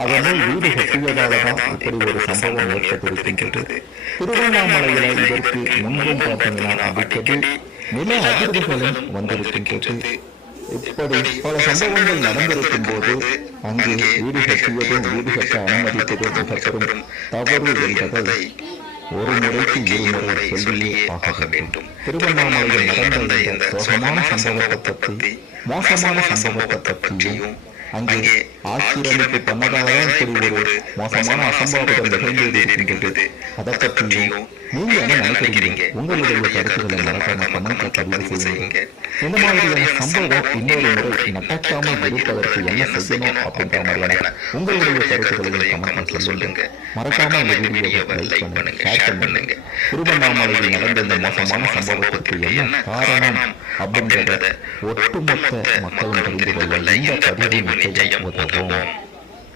அதனுள் வீடு கட்டியதால தான் இப்படி ஒரு சம்பவம் ஏற்பட்டிருக்கின்றது. திருவண்ணாமலையில இதற்கு முன்பும் பார்த்தீங்கன்னா அடிக்கடி நில அதிர்வுகளும் வந்திருக்கின்றது. இப்படி பல சம்பவங்கள் நடந்திருக்கும் போது அங்கு வீடு கட்டியதும் வீடு கட்ட அனுமதித்ததும் மிகப்பெரும் தவறு என்பதை ஒரு முறைக்கு இருமுறை சொல்லியே ஆக வேண்டும். திருவண்ணாமலையில் நடந்த இந்த சோகமான சம்பவத்தை பற்றி, மோசமான சம்பவத்தை பற்றியும், அங்கே ஆக்கிரமிப்பு பண்ணதால்தான் இப்படி ஒரு மோசமான அசம்பாவிதம் நிகழ்ந்திருக்கின்றது, அதை பற்றியும் நீங்க என்ன நினைக்கிறீங்க? உங்களுடைய கருத்துக்களை மறக்காம கமெண்ட்ல பதிவு செய்யுங்க. இந்த மாதிரியான சம்பவம் இன்னொரு முறை நடக்காமல் இருப்பதற்கு என்ன செய்யணும் அப்படின்ற மாதிரியான உங்களுடைய கருத்துக்களை கமெண்ட்ல சொல்லுங்க. மறக்காம இந்த வீடியோவை லைக் பண்ணுங்க, ஷேர் பண்ணுங்க. திருவண்ணாமலையில் நடந்த இந்த மோசமான சம்பவத்திற்கு என்ன காரணம் அப்படின்றத ஒட்டுமொத்த மக்களும் தெரிந்து கொள்ள இந்த பதிவு நிச்சயம் உதவும்.